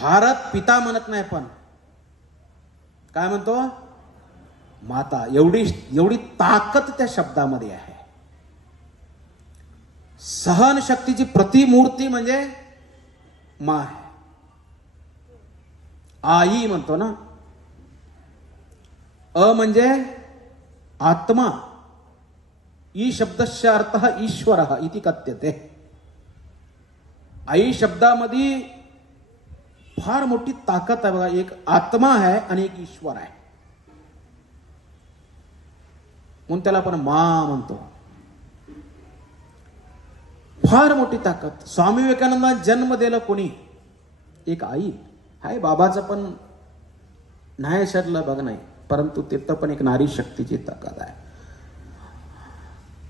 भारत पिता म्हणत नाही, पण काय म्हणतो? माता. एवढी ताकद त्या शब्दामध्ये आहे. सहन शक्तीची प्रतिमूर्ती म्हणजे माँ आहे. आई म्हणतो ना. म्हणजे आत्मा. ई शब्दस्य अर्थः ईश्वरः इति कथ्यते. आई शब्दामध्ये फार मोठी ताकद आहे बघा. एक आत्मा आहे आणि एक ईश्वर आहे, म्हणून त्याला आपण माँ म्हणतो. फार मोठी ताकद. स्वामी विवेकानंदांना जन्म दिला कोणी? एक आई आहे. बाबाचं पण नाही शरलं बघ नाही, परंतु तिथं पण एक नारी शक्तीची ताकद आहे.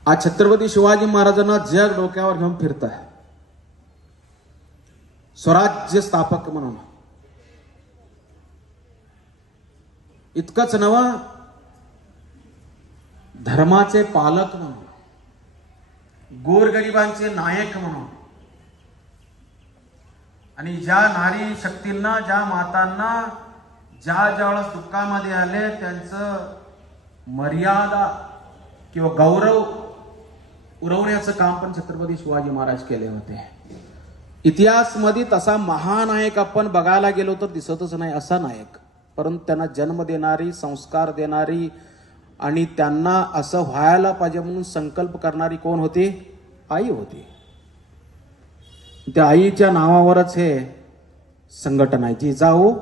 आज छत्रपती शिवाजी महाराजांना जग डोक्यावर घेऊन फिरत आहे, स्वराज्य स्थापक म्हणून. इतकंच नवं, धर्माचे पालक म्हणून, गोरगरिबांचे नायक म्हणून. आणि ज्या नारी शक्तींना, ज्या मातांना ज्यावेळेस दुःखामध्ये आले त्यांचं मर्यादा किंवा गौरव उरवण्याचं काम पण छत्रपती शिवाजी महाराज केले होते. इतिहासमध्ये तसा महानायक आपण बघायला गेलो तर दिसतच नाही असा नायक. परंतु त्यांना जन्म देणारी, संस्कार देणारी आणि त्यांना असं व्हायला पाहिजे म्हणून संकल्प करणारी कोण होती? आई होती. त्या आईच्या नावावरच हे संघटना आहे, जिजाऊ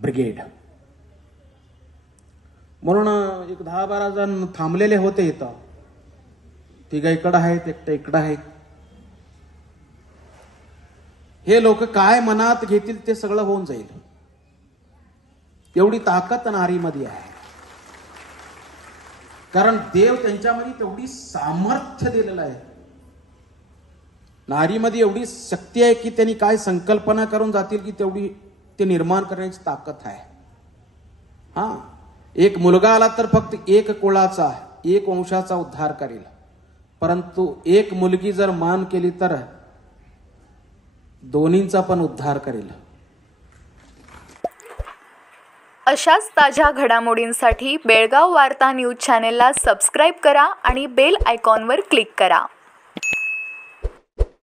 ब्रिगेड म्हणून. एक 10-12 जण थांबलेले होते इथं. तिघ इकडं आहेत, एकटं इकडं आहेत. हे लोक काय मनात घेतील ते सगळं होऊन जाईल. एवढी ताकद नारीमध्ये आहे, कारण देव त्यांच्यामध्ये तेवढी सामर्थ्य दिलेलं आहे. नारीमध्ये एवढी शक्ती आहे की त्यांनी काय संकल्पना करून जातील की तेवढी ते निर्माण करण्याची ताकद आहे. हा, एक मुलगा आला तर फक्त एक कुळाचा, एक वंशाचा उद्धार करेल. परंतु एक मुलगी जर मान केली तर दोन्हींचा पण उद्धार करेल. अशाच ताज्या घडामोडींसाठी बेळगाव वार्ता न्यूज चॅनेलला सबस्क्राईब करा आणि बेल आयकॉनवर क्लिक करा.